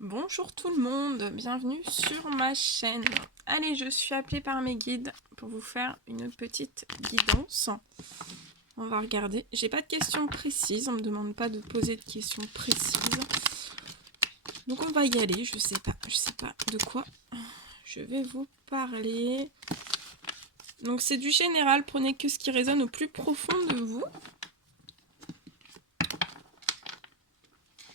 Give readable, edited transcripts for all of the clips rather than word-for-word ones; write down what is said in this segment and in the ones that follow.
Bonjour tout le monde, bienvenue sur ma chaîne. Allez, je suis appelée par mes guides pour vous faire une petite guidance. On va regarder. J'ai pas de questions précises, on me demande pas de poser de questions précises. Donc on va y aller, je sais pas de quoi je vais vous parler. Donc c'est du général, prenez que ce qui résonne au plus profond de vous.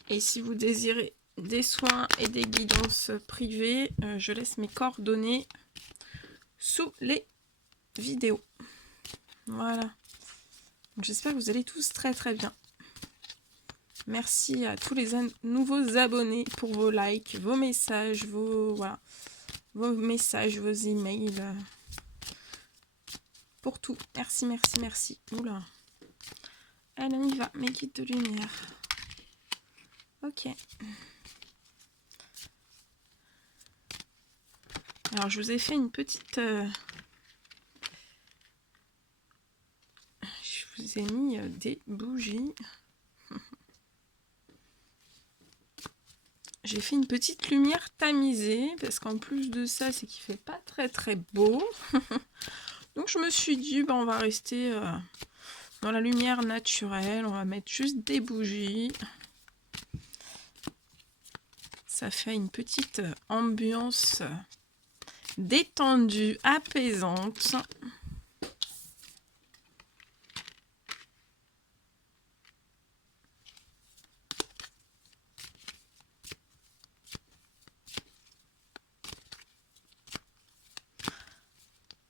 Et si vous désirez des soins et des guidances privées, je laisse mes coordonnées sous les vidéos. Voilà. J'espère que vous allez tous très très bien. Merci à tous les nouveaux abonnés pour vos likes, vos messages, vos messages, vos emails. Pour tout. Merci, merci, merci. Oula. Allez, on y va. Mes guides de lumière. Ok. Alors, je vous ai fait une petite... Je vous ai mis des bougies. J'ai fait une petite lumière tamisée, parce qu'en plus de ça, c'est qu'il fait pas très très beau. Donc je me suis dit, on va rester dans la lumière naturelle, on va mettre juste des bougies. Ça fait une petite ambiance détendue, apaisante.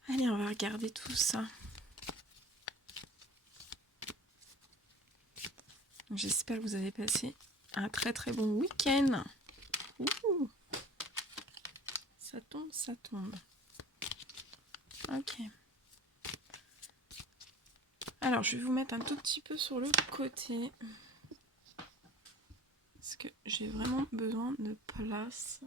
Allez, on va regarder tout ça. J'espère que vous avez passé un très très bon week-end. Ouh, ça tombe, ça tombe. Ok. Alors, je vais vous mettre un tout petit peu sur le côté. Parce que j'ai vraiment besoin de place.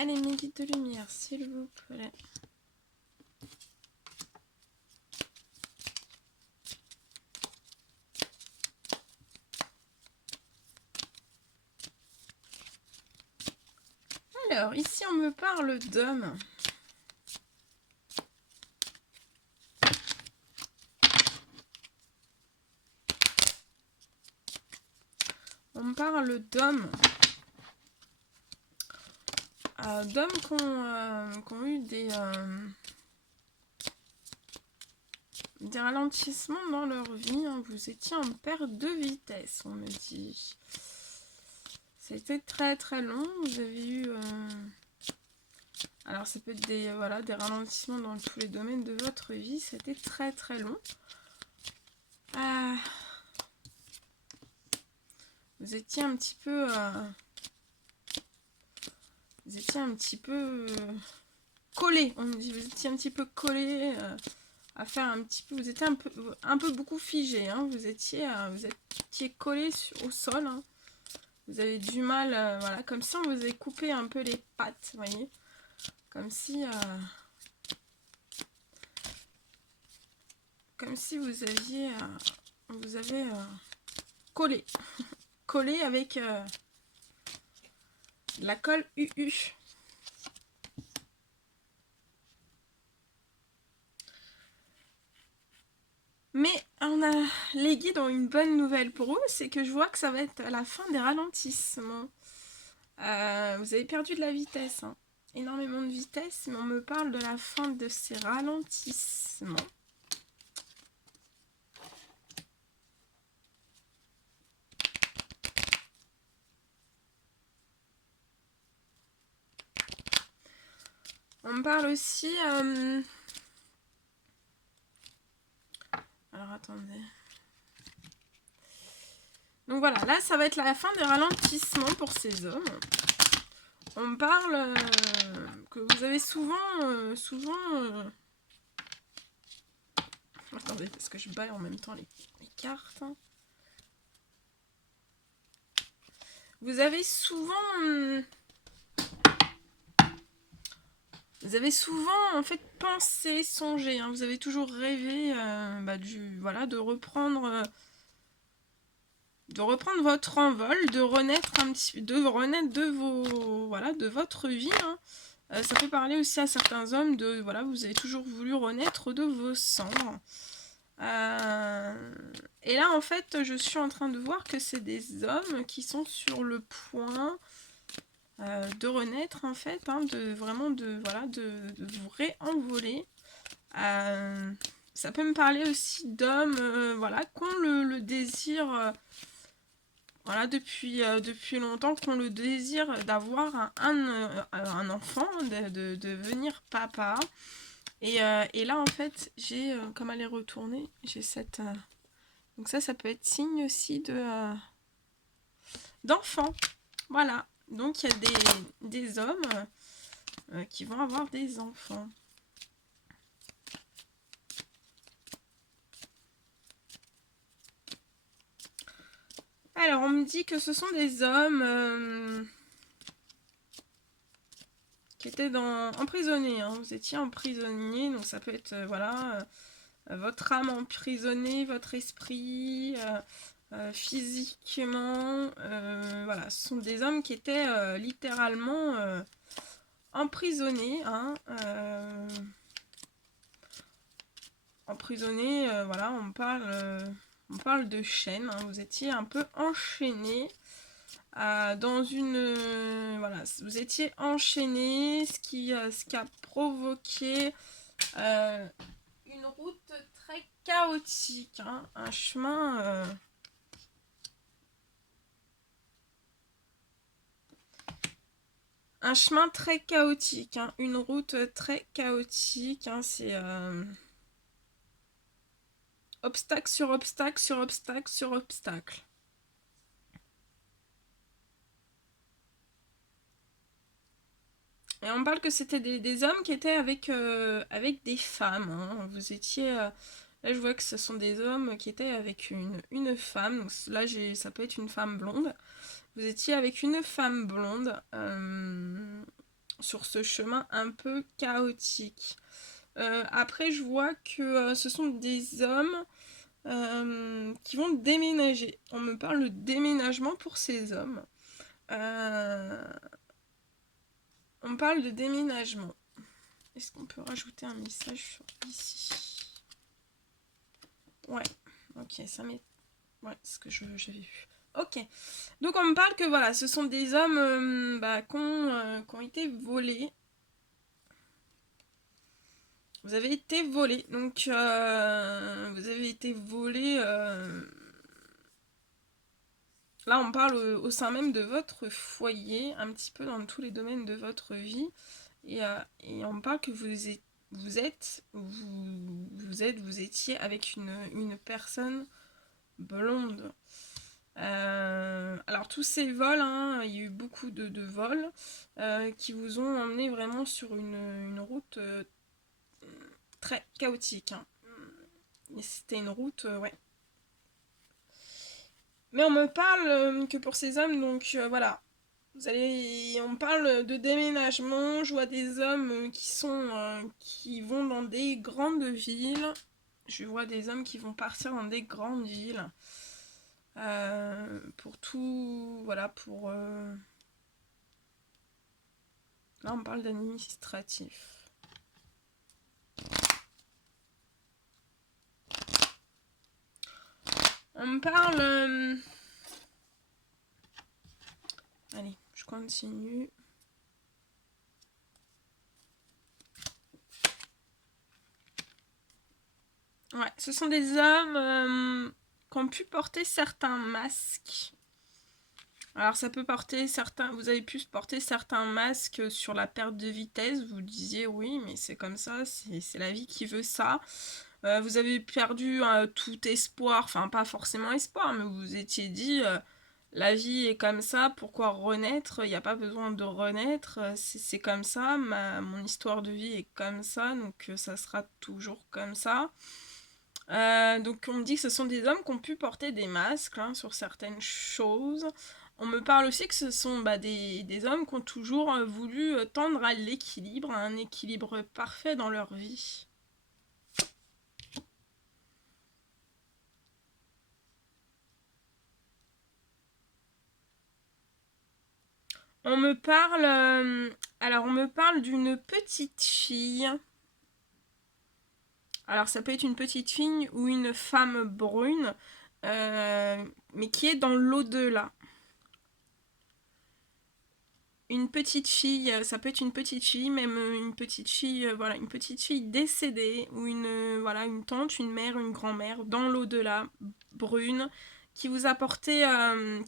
Allez, mes guides de lumière, s'il vous plaît. Alors, ici, on me parle d'hommes. On me parle d'hommes. D'hommes qui ont eu des ralentissements dans leur vie. Hein. Vous étiez en perte de vitesse, on me dit. C'était très très long. Vous avez eu... Alors ça peut être des ralentissements dans tous les domaines de votre vie. C'était très très long. Vous étiez un petit peu... collé. On me dit, vous étiez un petit peu collé à faire un petit peu... Vous étiez un peu beaucoup figé. Hein. Vous étiez collé au sol. Hein. Vous avez du mal, voilà, comme si on vous avait coupé un peu les pattes, vous voyez. Comme si vous aviez, collé. Collé avec la colle UU. Mais les guides ont une bonne nouvelle pour vous, c'est que je vois que ça va être la fin des ralentissements. Vous avez perdu de la vitesse, hein. Énormément de vitesse, mais on me parle de la fin de ces ralentissements. On me parle aussi... Alors, attendez. Donc voilà, là, ça va être la fin des ralentissements pour ces hommes. on me parle que vous avez souvent... Attendez, parce que je baille en même temps les cartes. Vous avez souvent... Vous avez souvent en fait pensé, songé, hein, vous avez toujours rêvé de reprendre votre envol, de renaître de votre vie. Hein. Ça peut parler aussi à certains hommes de vous avez toujours voulu renaître de vos cendres. Et là en fait je suis en train de voir que c'est des hommes qui sont sur le point de renaître en fait, hein, de vous réenvoler. Ça peut me parler aussi d'hommes qui ont le désir depuis longtemps, qui ont le désir d'avoir un enfant, de devenir papa. Et là en fait j'ai comme elle est retournée, j'ai cette donc ça peut être signe aussi de d'enfant. Voilà. Donc, il y a des hommes qui vont avoir des enfants. Alors, on me dit que ce sont des hommes qui étaient emprisonnés. Hein. Vous étiez emprisonnés, donc ça peut être, votre âme emprisonnée, votre esprit... physiquement, ce sont des hommes qui étaient littéralement emprisonnés, hein, emprisonnés, on parle de chaînes, hein, vous étiez un peu enchaînés dans une, vous étiez enchaînés, ce qui a provoqué une route très chaotique, hein, un chemin très chaotique, hein, une route très chaotique, hein, c'est obstacle sur obstacle sur obstacle sur obstacle. Et on parle que c'était des hommes qui étaient avec des femmes. Hein. Vous étiez... là, je vois que ce sont des hommes qui étaient avec une femme. Donc là, ça peut être une femme blonde. Vous étiez avec une femme blonde sur ce chemin un peu chaotique. Après, je vois que ce sont des hommes qui vont déménager. On me parle de déménagement pour ces hommes. On parle de déménagement. Est-ce qu'on peut rajouter un message sur ici? Ouais, ok, ça m'est... Ouais, c'est ce que j'avais vu. Ok, donc on me parle que ce sont des hommes qui ont été volés. Vous avez été volés, donc vous avez été volés... Là, on parle au sein même de votre foyer, un petit peu dans tous les domaines de votre vie. Et on me parle que vous étiez avec une personne blonde. Alors tous ces vols, hein, il y a eu beaucoup de vols qui vous ont emmené vraiment sur une route très chaotique. Hein. C'était une route, ouais. Mais on me parle que pour ces hommes, donc on parle de déménagement. Je vois des hommes qui vont dans des grandes villes. Je vois des hommes qui vont partir dans des grandes villes. Pour tout, pour... Là, on parle d'administratif. On me parle... Allez, je continue. Ouais, ce sont des hommes qui ont pu porter certains masques. Alors ça peut porter certains... Vous avez pu porter certains masques sur la perte de vitesse. Vous disiez oui, mais c'est comme ça, c'est la vie qui veut ça. Vous avez perdu tout espoir, enfin pas forcément espoir, mais vous vous étiez dit la vie est comme ça, pourquoi renaître? Il n'y a pas besoin de renaître, c'est comme ça, mon histoire de vie est comme ça, donc ça sera toujours comme ça. Donc on me dit que ce sont des hommes qui ont pu porter des masques hein, sur certaines choses. On me parle aussi que ce sont des hommes qui ont toujours voulu tendre à l'équilibre, à un équilibre parfait dans leur vie. Alors on me parle d'une petite fille. Alors ça peut être une petite fille ou une femme brune, mais qui est dans l'au-delà. Une petite fille, ça peut être une petite fille, même une petite fille, voilà, une petite fille décédée, ou voilà, une tante, une mère, une grand-mère, dans l'au-delà, brune, qui vous a porté,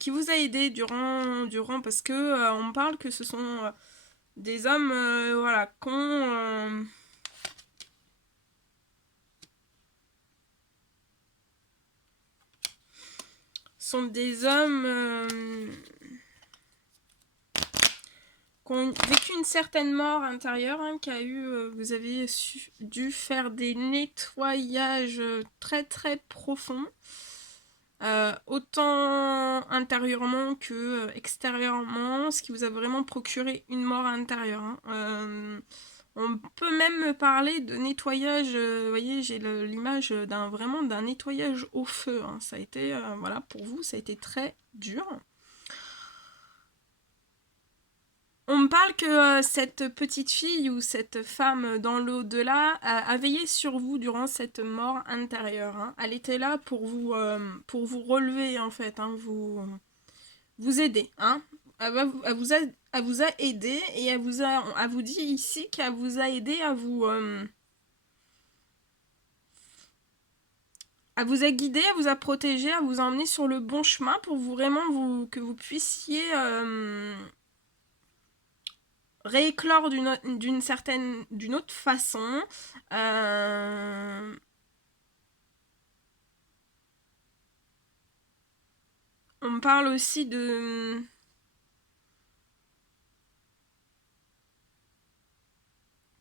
qui vous a aidé parce que on me parle que ce sont des hommes, voilà, sont des hommes qui ont vécu une certaine mort intérieure, hein, vous avez dû faire des nettoyages très très profonds, autant intérieurement que extérieurement, ce qui vous a vraiment procuré une mort intérieure. Hein. On peut même me parler de nettoyage, vous voyez, j'ai l'image vraiment d'un nettoyage au feu. Hein. Ça a été, voilà, pour vous, ça a été très dur. On me parle que cette petite fille ou cette femme dans l'au-delà a veillé sur vous durant cette mort intérieure. Hein. Elle était là pour vous relever en fait, hein, vous aider. Hein. Elle vous a aidé et elle vous dit ici qu'elle vous a aidé elle vous a guidé, elle vous a protégé, elle vous a emmené sur le bon chemin pour que vous puissiez rééclore d'une autre façon. On me parle aussi de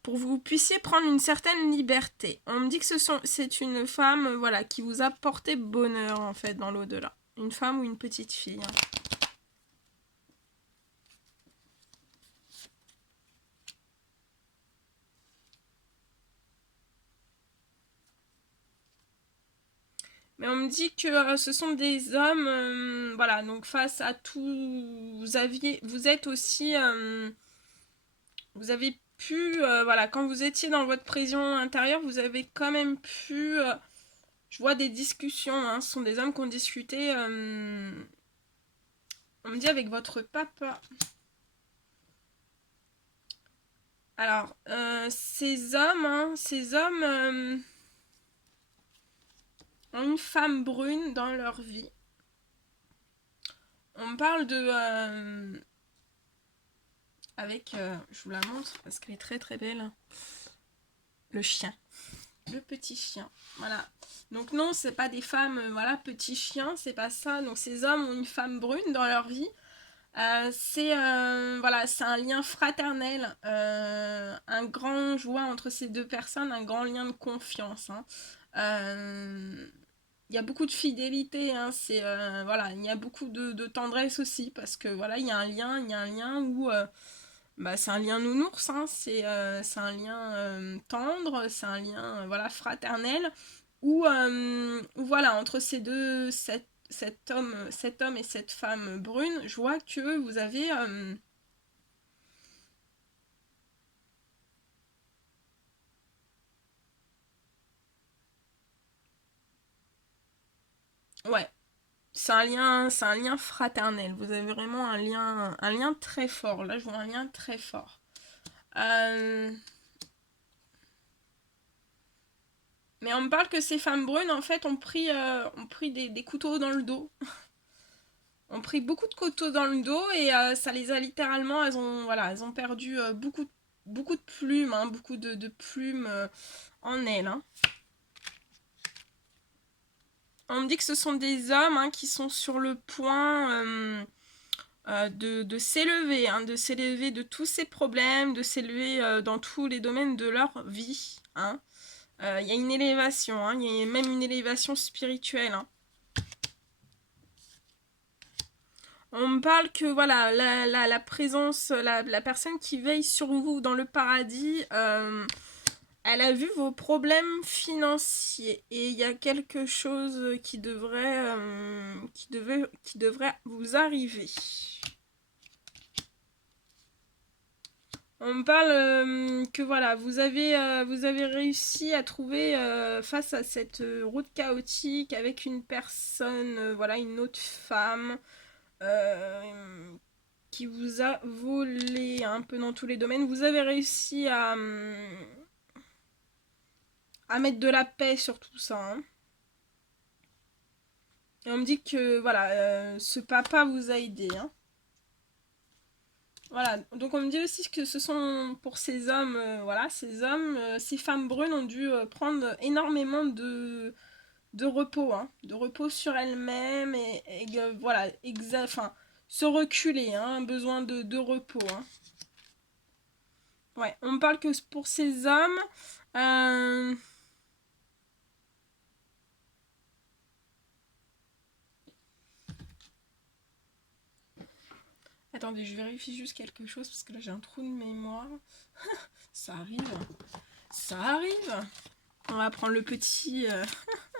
pour que vous puissiez prendre une certaine liberté. On me dit que c'est une femme voilà, qui vous a porté bonheur en fait dans l'au-delà. Une femme ou une petite fille. Mais on me dit que ce sont des hommes, voilà, donc face à tout, vous êtes aussi, vous avez pu, voilà, quand vous étiez dans votre prison intérieure, vous avez quand même pu, je vois des discussions, hein, ce sont des hommes qui ont discuté, on me dit avec votre papa. Alors, ces hommes ont une femme brune dans leur vie. On me parle de... je vous la montre parce qu'elle est très très belle. Le chien. Le petit chien. Voilà. Donc non, c'est pas des femmes, voilà, petits chiens, c'est pas ça. Donc ces hommes ont une femme brune dans leur vie. Voilà, c'est un lien fraternel, un grand joie entre ces deux personnes, un grand lien de confiance. Hein. Il y a beaucoup de fidélité, hein, voilà, il y a beaucoup de tendresse aussi parce que voilà, il y a un lien où c'est un lien nounours, hein, c'est un lien tendre, c'est un lien voilà fraternel où voilà entre ces deux cet homme et cette femme brune, je vois que vous avez ouais, c'est un lien fraternel. Vous avez vraiment un lien très fort. Là, je vois un lien très fort. Mais on me parle que ces femmes brunes, en fait, ont pris des couteaux dans le dos. Ont pris beaucoup de couteaux dans le dos et ça les a littéralement, elles ont perdu beaucoup de plumes, hein, beaucoup de plumes en elles. Hein. On me dit que ce sont des hommes hein, qui sont sur le point de s'élever, hein, de s'élever de tous ces problèmes, de s'élever dans tous les domaines de leur vie. Hein. Il y a une élévation, hein, il y a même une élévation spirituelle. Hein. On me parle que voilà, la présence, la personne qui veille sur vous dans le paradis, elle a vu vos problèmes financiers et il y a quelque chose qui devrait vous arriver. On me parle que voilà, vous avez réussi à trouver face à cette route chaotique avec une personne, voilà, une autre femme qui vous a volé un peu dans tous les domaines. Vous avez réussi à mettre de la paix sur tout ça. Hein. Et on me dit que voilà, ce papa vous a aidé. Hein. Voilà, donc on me dit aussi que ce sont pour ces hommes, voilà, ces femmes brunes ont dû prendre énormément de repos, hein, de repos sur elles-mêmes et voilà, enfin, se reculer, hein, besoin de repos. Hein. Ouais, on me parle que pour ces hommes, attendez, je vérifie juste quelque chose parce que là j'ai un trou de mémoire. Ça arrive. Ça arrive. On va prendre le petit.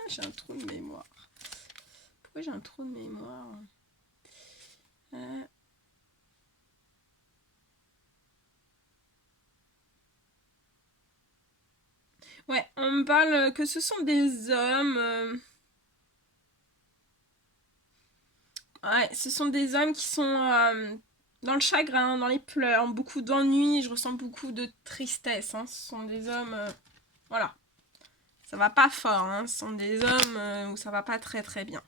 J'ai un trou de mémoire. Pourquoi j'ai un trou de mémoire Ouais, on me parle que ce sont des hommes. Ouais, ce sont des hommes qui sont dans le chagrin, dans les pleurs, beaucoup d'ennui, je ressens beaucoup de tristesse. Hein. Ce sont des hommes, voilà, ça va pas fort. Hein. Ce sont des hommes où ça va pas très très bien.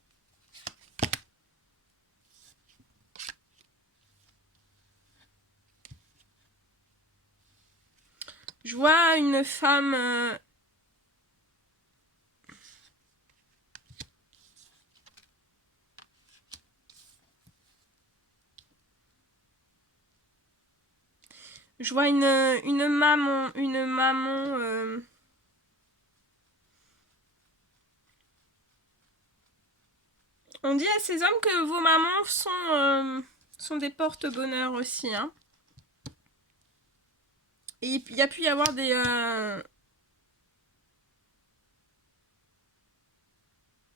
Je vois une femme. Je vois une maman. On dit à ces hommes que vos mamans sont des porte-bonheur aussi. Hein. Et il y a pu y avoir des.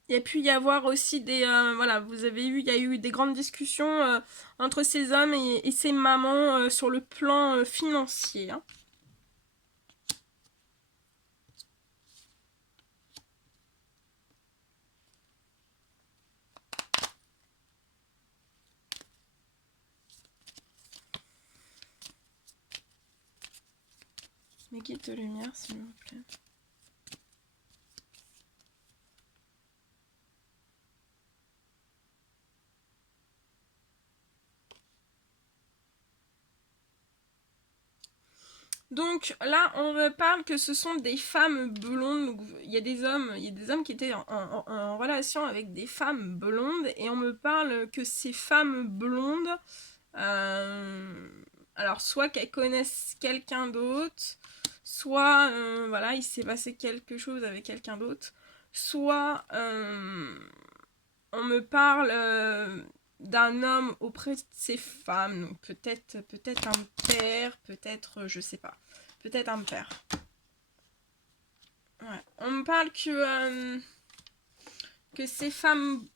Il y a pu y avoir aussi des... voilà, il y a eu des grandes discussions entre ces hommes et ces mamans sur le plan financier. Hein. Mes guides de lumière, s'il vous plaît. Donc là, on me parle que ce sont des femmes blondes. Il y a des hommes qui étaient en relation avec des femmes blondes. Et on me parle que ces femmes blondes, alors soit qu'elles connaissent quelqu'un d'autre, soit voilà, il s'est passé quelque chose avec quelqu'un d'autre, soit on me parle d'un homme auprès de ces femmes, donc peut-être un père, peut-être, je sais pas, peut-être un père. Ouais. On me parle que ces femmes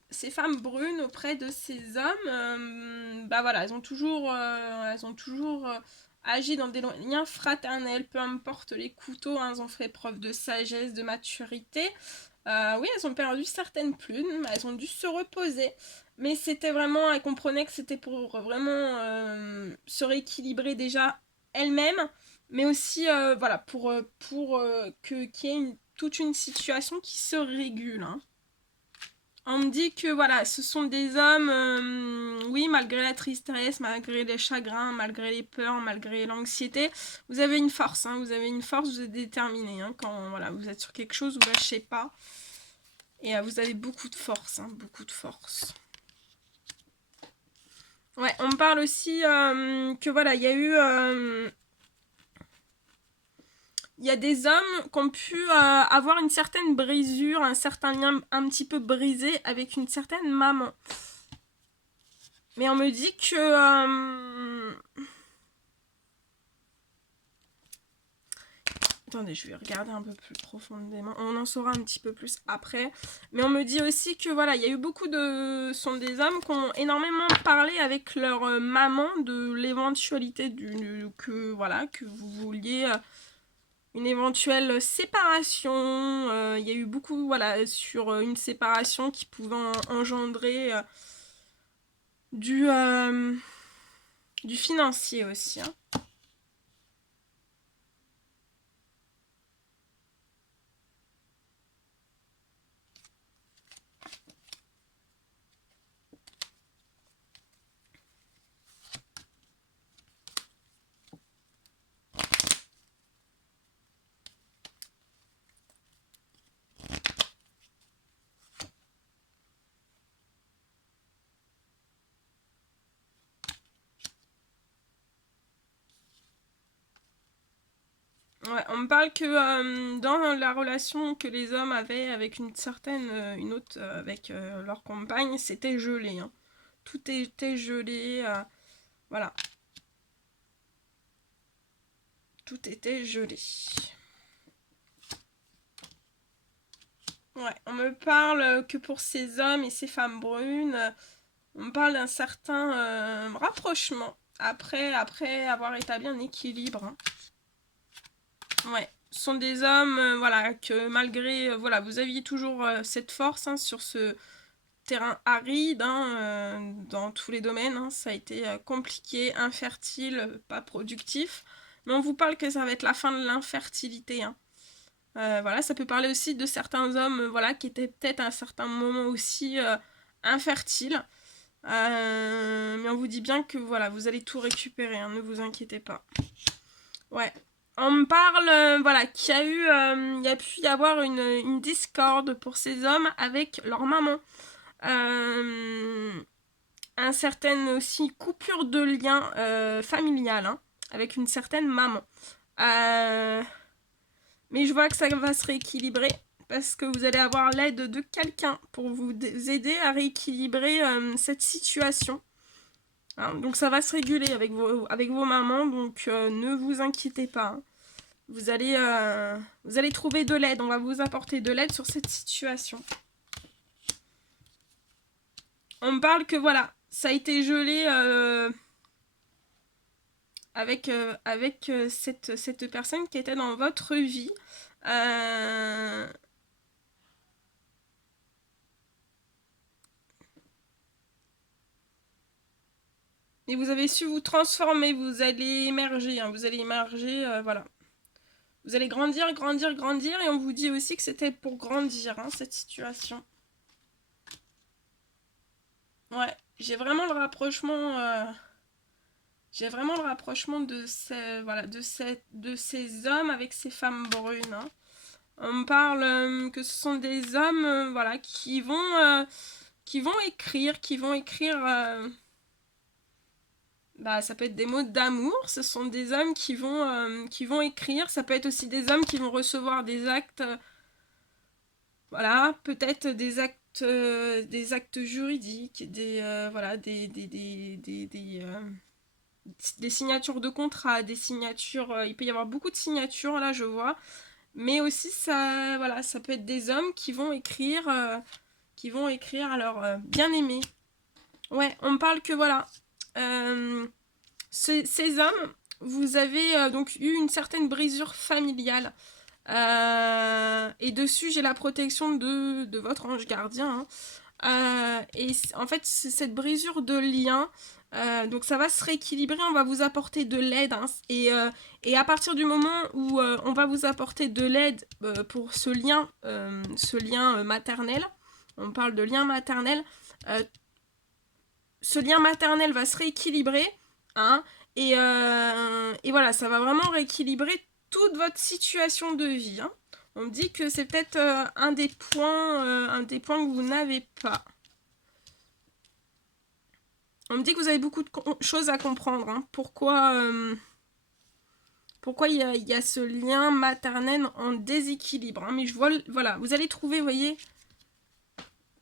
brunes auprès de ces hommes, bah voilà, elles ont toujours agi dans des liens fraternels, peu importe les couteaux, hein, elles ont fait preuve de sagesse, de maturité. Oui, elles ont perdu certaines plumes, elles ont dû se reposer, mais c'était vraiment, elles comprenaient que c'était pour vraiment se rééquilibrer déjà elles-mêmes, mais aussi voilà, pour qu'il y ait toute une situation qui se régule. Hein. On me dit que voilà, ce sont des hommes, oui, malgré la tristesse, malgré les chagrins, malgré les peurs, malgré l'anxiété, vous avez une force, hein, vous êtes déterminé. Hein, quand voilà, vous êtes sur quelque chose, vous lâchez pas. Et vous avez beaucoup de force, hein, beaucoup de force. Ouais, on me parle aussi que voilà, il y a eu... il y a des hommes qui ont pu avoir une certaine brisure, un certain lien un petit peu brisé avec une certaine maman. Mais on me dit que... Attendez, je vais regarder un peu plus profondément. On en saura un petit peu plus après. Mais on me dit aussi que voilà, il y a eu beaucoup de... Ce sont des hommes qui ont énormément parlé avec leur maman de l'éventualité que vous vouliez une éventuelle séparation. Il y a eu beaucoup, voilà, sur une séparation qui pouvait engendrer du financier aussi, hein. Ouais, on me parle que dans la relation que les hommes avaient avec une autre, avec leur compagne, c'était gelé, hein. Tout était gelé, voilà. Tout était gelé. Ouais, on me parle que pour ces hommes et ces femmes brunes, on me parle d'un certain rapprochement après avoir établi un équilibre, hein. Ouais, ce sont des hommes, voilà, que malgré, voilà, vous aviez toujours cette force, hein, sur ce terrain aride, hein, dans tous les domaines, hein. Ça a été compliqué, infertile, pas productif. Mais on vous parle que ça va être la fin de l'infertilité, hein. Voilà, ça peut parler aussi de certains hommes, voilà, qui étaient peut-être à un certain moment aussi infertiles. Mais on vous dit bien que voilà, vous allez tout récupérer, hein, ne vous inquiétez pas. Ouais. On me parle, voilà, il y a pu y avoir une discorde pour ces hommes avec leur maman. Un certaine aussi coupure de lien familial, hein, avec une certaine maman. Mais je vois que ça va se rééquilibrer parce que vous allez avoir l'aide de quelqu'un pour vous aider à rééquilibrer cette situation. Hein, donc ça va se réguler avec vos mamans, donc ne vous inquiétez pas, hein. Vous allez trouver de l'aide, on va vous apporter de l'aide sur cette situation. On me parle que voilà, ça a été gelé avec cette personne qui était dans votre vie. Et vous avez su vous transformer, vous allez émerger, hein, vous allez émerger, voilà. Vous allez grandir, grandir, grandir, et on vous dit aussi que c'était pour grandir, hein, cette situation. Ouais, j'ai vraiment le rapprochement, voilà, de ces hommes avec ces femmes brunes, hein. On me parle que ce sont des hommes, voilà, qui vont écrire. Bah, ça peut être des mots d'amour. Ce sont des hommes qui vont écrire. Ça peut être aussi des hommes qui vont recevoir des actes, voilà, peut-être des actes juridiques, voilà, des signatures de contrat, des signatures. Il peut y avoir beaucoup de signatures là, je vois. Mais aussi ça, voilà, ça peut être des hommes qui vont écrire à leur bien-aimé. Ouais, on me parle que voilà, ces hommes, vous avez donc eu une certaine brisure familiale. Et dessus, j'ai la protection de votre ange gardien, hein. Et en fait, c'est cette brisure de lien. Donc ça va se rééquilibrer, on va vous apporter de l'aide, hein. Et à partir du moment où on va vous apporter de l'aide pour ce lien maternel, on parle de lien maternel, ce lien maternel va se rééquilibrer, hein, et voilà, ça va vraiment rééquilibrer toute votre situation de vie, hein. On me dit que c'est peut-être un des points que vous n'avez pas. On me dit que vous avez beaucoup de choses à comprendre. Hein. Pourquoi il y a ce lien maternel en déséquilibre. Hein. Mais je vois, voilà, vous allez trouver, vous voyez,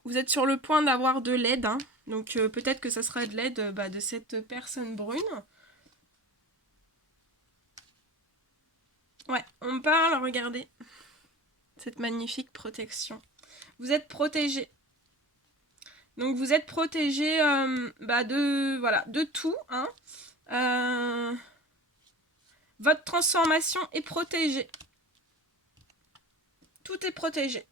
vous êtes sur le point d'avoir de l'aide. Hein. Donc peut-être que ça sera de l'aide de cette personne brune. Ouais, on me parle, regardez. Cette magnifique protection. Vous êtes protégé. Donc vous êtes protégé de tout. Hein. Votre transformation est protégée. Tout est protégé.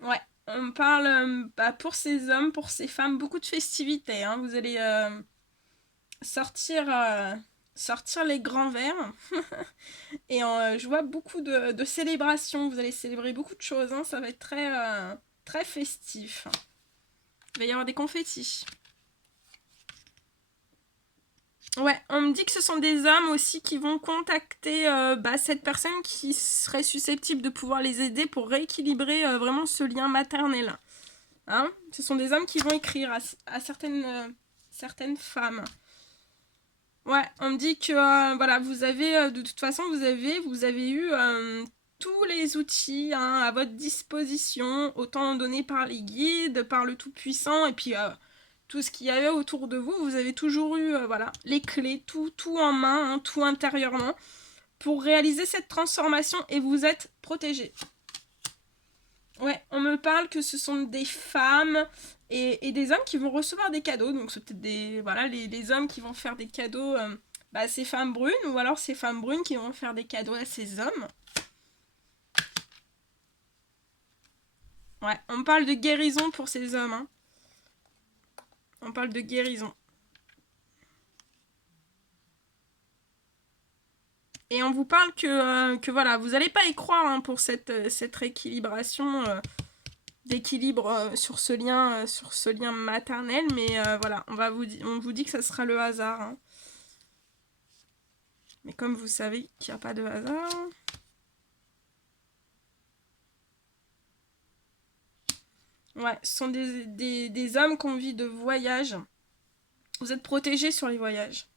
Ouais, on me parle pour ces hommes, pour ces femmes, beaucoup de festivités. Hein. Vous allez sortir les grands verres. Et je vois beaucoup de célébrations. Vous allez célébrer beaucoup de choses. Hein. Ça va être très festif. Il va y avoir des confettis. Ouais, on me dit que ce sont des hommes aussi qui vont contacter cette personne qui serait susceptible de pouvoir les aider pour rééquilibrer vraiment ce lien maternel. Hein, ce sont des hommes qui vont écrire à certaines femmes. Ouais, on me dit que vous avez de toute façon vous avez eu tous les outils hein, à votre disposition, autant donnés par les guides, par le Tout-Puissant, et puis tout ce qu'il y avait autour de vous, vous avez toujours eu les clés, tout en main, hein, tout intérieurement, pour réaliser cette transformation et vous êtes protégés. Ouais, on me parle que ce sont des femmes et des hommes qui vont recevoir des cadeaux. Donc c'est peut-être les hommes qui vont faire des cadeaux à ces femmes brunes ou alors ces femmes brunes qui vont faire des cadeaux à ces hommes. Ouais, on parle de guérison pour ces hommes. Hein. On parle de guérison. Et on vous parle que voilà, vous n'allez pas y croire hein, pour cette rééquilibration d'équilibre sur ce lien maternel, mais voilà, on vous dit que ça sera le hasard. Hein. Mais comme vous savez qu'il n'y a pas de hasard. Ouais, ce sont des hommes qui ont envie de voyage. Vous êtes protégés sur les voyages.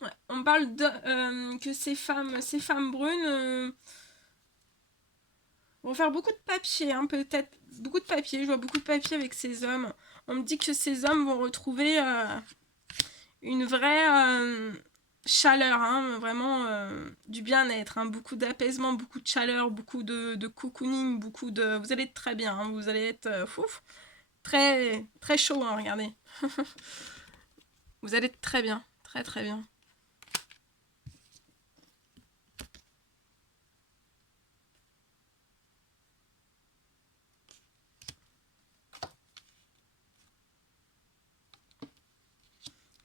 Ouais, on parle que ces femmes brunes vont faire beaucoup de papier, hein, peut-être beaucoup de papier. Je vois beaucoup de papier avec ces hommes. On me dit que ces hommes vont retrouver une vraie chaleur, hein, vraiment du bien-être, hein, beaucoup d'apaisement, beaucoup de chaleur, beaucoup de cocooning, vous allez être très bien, hein, vous allez être très très chaud, hein, regardez. Vous allez être très bien, très très bien.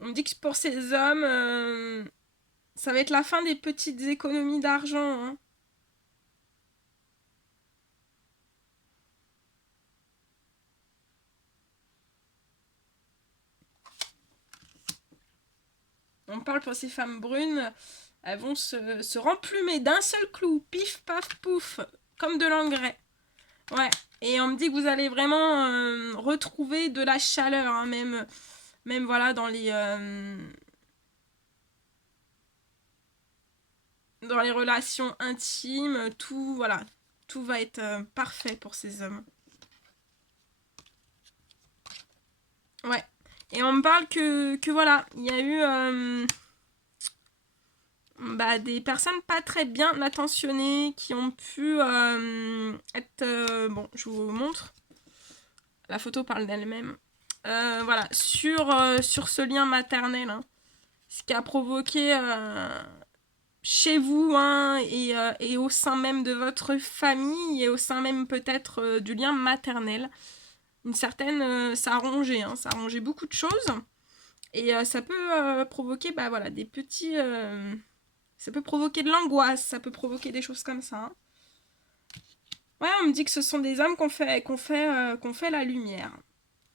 On me dit que pour ces hommes, ça va être la fin des petites économies d'argent. Hein. On parle pour ces femmes brunes, elles vont se remplumer d'un seul clou, pif, paf, pouf, comme de l'engrais. Ouais, et on me dit que vous allez vraiment retrouver de la chaleur, hein, même voilà, dans les relations intimes, tout, voilà, tout va être parfait pour ces hommes. Ouais. Et on me parle que voilà, il y a eu des personnes pas très bien attentionnées qui ont pu être... bon, je vous montre. La photo parle d'elle-même. Voilà, sur ce lien maternel. Hein, ce qui a provoqué chez vous hein, et au sein même de votre famille et au sein même peut-être du lien maternel. Une certaine... ça a rongé, hein, ça a rongé beaucoup de choses. Et ça peut provoquer des petits... ça peut provoquer de l'angoisse, ça peut provoquer des choses comme ça. Hein. Ouais, on me dit que ce sont des hommes qu'on fait la lumière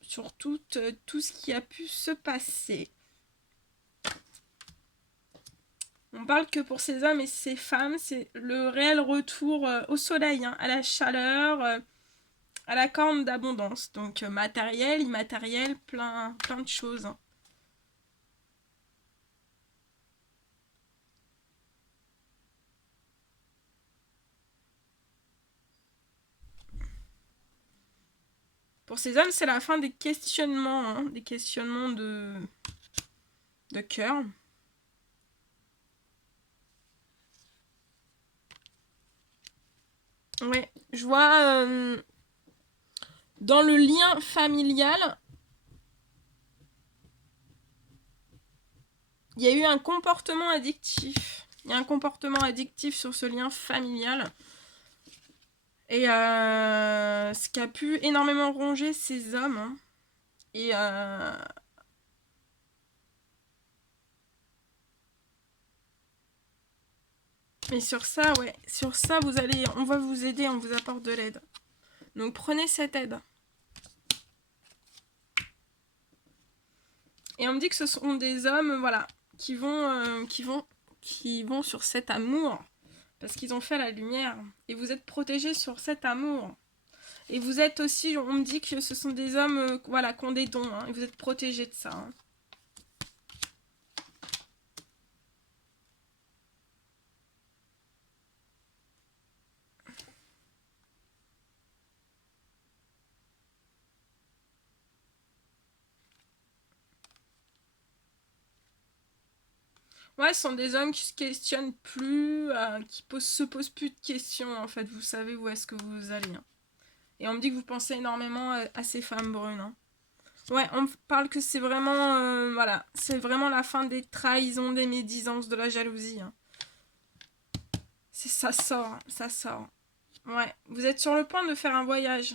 sur tout ce qui a pu se passer. On parle que pour ces hommes et ces femmes, c'est le réel retour au soleil, hein, à la chaleur, à la corne d'abondance. Donc matériel, immatériel, plein de choses, hein. Pour ces hommes, c'est la fin des questionnements, hein, des questionnements de cœur. Ouais, je vois dans le lien familial, il y a eu un comportement addictif. Il y a un comportement addictif sur ce lien familial. Et ce qui a pu énormément ronger ces hommes, hein. Et mais sur ça, ouais, sur ça, on va vous aider, on vous apporte de l'aide. Donc prenez cette aide. Et on me dit que ce sont des hommes, voilà, qui vont sur cet amour, parce qu'ils ont fait la lumière. Et vous êtes protégés sur cet amour. Et vous êtes aussi, on me dit que ce sont des hommes, voilà, qui ont des dons, hein, et vous êtes protégés de ça, hein. Ouais, ce sont des hommes qui se questionnent plus, qui se posent plus de questions, en fait. Vous savez où est-ce que vous allez, hein. Et on me dit que vous pensez énormément à ces femmes brunes, hein. Ouais, on me parle que c'est vraiment, voilà, c'est vraiment la fin des trahisons, des médisances, de la jalousie, hein. Ça sort, hein, ça sort. Ouais, vous êtes sur le point de faire un voyage.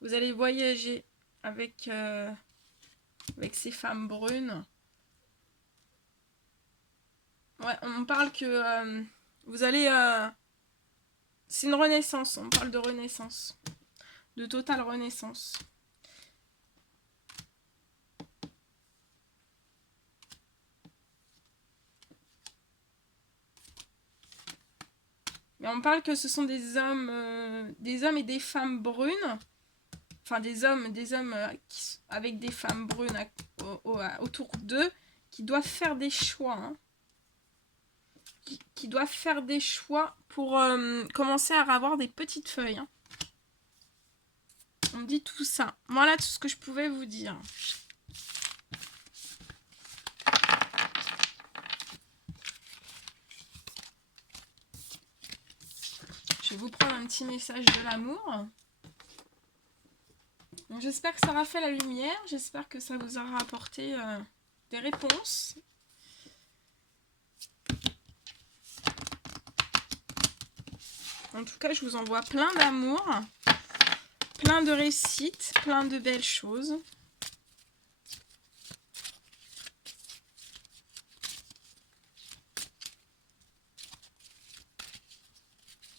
Vous allez voyager avec, avec ces femmes brunes. Ouais, on me parle que vous allez... c'est une renaissance, on parle de renaissance. De totale renaissance. Mais on me parle que ce sont des hommes et des femmes brunes. Enfin, des hommes avec des femmes brunes autour d'eux qui doivent faire des choix, hein. Qui doivent faire des choix pour commencer à avoir des petites feuilles, hein. On me dit tout ça. Voilà tout ce que je pouvais vous dire. Je vais vous prendre un petit message de l'amour. J'espère que ça aura fait la lumière. J'espère que ça vous aura apporté des réponses. En tout cas, je vous envoie plein d'amour, plein de réussite, plein de belles choses.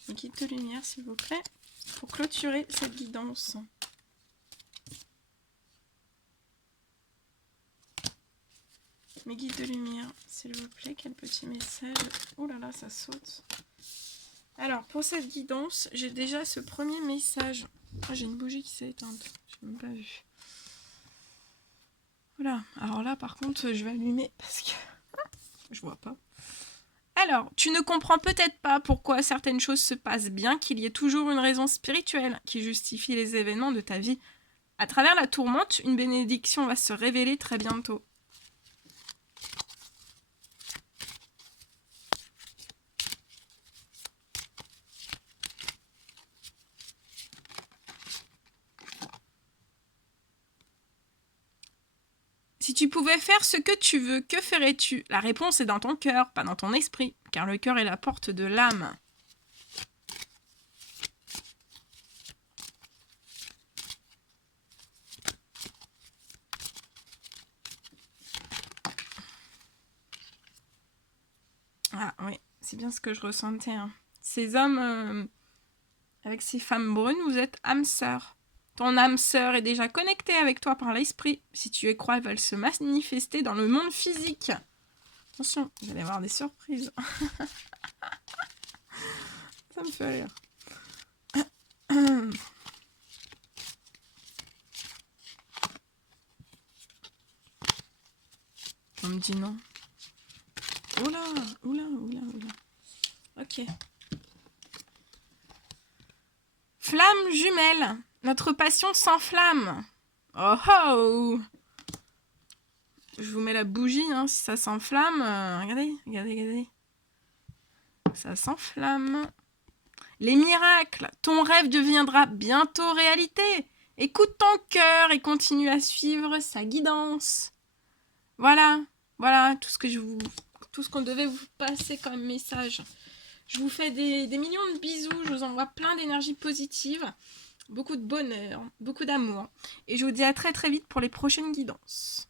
Un guide de lumière, s'il vous plaît, pour clôturer cette guidance. Mes guides de lumière, s'il vous plaît, quel petit message. Oh là là, ça saute. Alors, pour cette guidance, j'ai déjà ce premier message. Ah, j'ai une bougie qui s'est éteinte. Je n'ai même pas vu. Voilà. Alors là, par contre, je vais allumer parce que je vois pas. Alors, tu ne comprends peut-être pas pourquoi certaines choses se passent bien, qu'il y ait toujours une raison spirituelle qui justifie les événements de ta vie. À travers la tourmente, une bénédiction va se révéler très bientôt. Si tu pouvais faire ce que tu veux, que ferais-tu? La réponse est dans ton cœur, pas dans ton esprit, car le cœur est la porte de l'âme. Ah oui, c'est bien ce que je ressentais, hein. Ces hommes avec ces femmes brunes, vous êtes âme sœur. Ton âme sœur est déjà connectée avec toi par l'esprit. Si tu y crois, elle va se manifester dans le monde physique. Attention, vous allez avoir des surprises. Ça me fait rire. On me dit non. Oula, oula, oula, oula. Ok. Flamme jumelle. Notre passion s'enflamme. Oh oh! Je vous mets la bougie, hein, si ça s'enflamme. Regardez, regardez, regardez. Ça s'enflamme. Les miracles. Ton rêve deviendra bientôt réalité. Écoute ton cœur et continue à suivre sa guidance. Voilà, voilà tout ce qu'on devait vous passer comme message. Je vous fais des millions de bisous. Je vous envoie plein d'énergie positive. Beaucoup de bonheur, beaucoup d'amour. Et je vous dis à très très vite pour les prochaines guidances.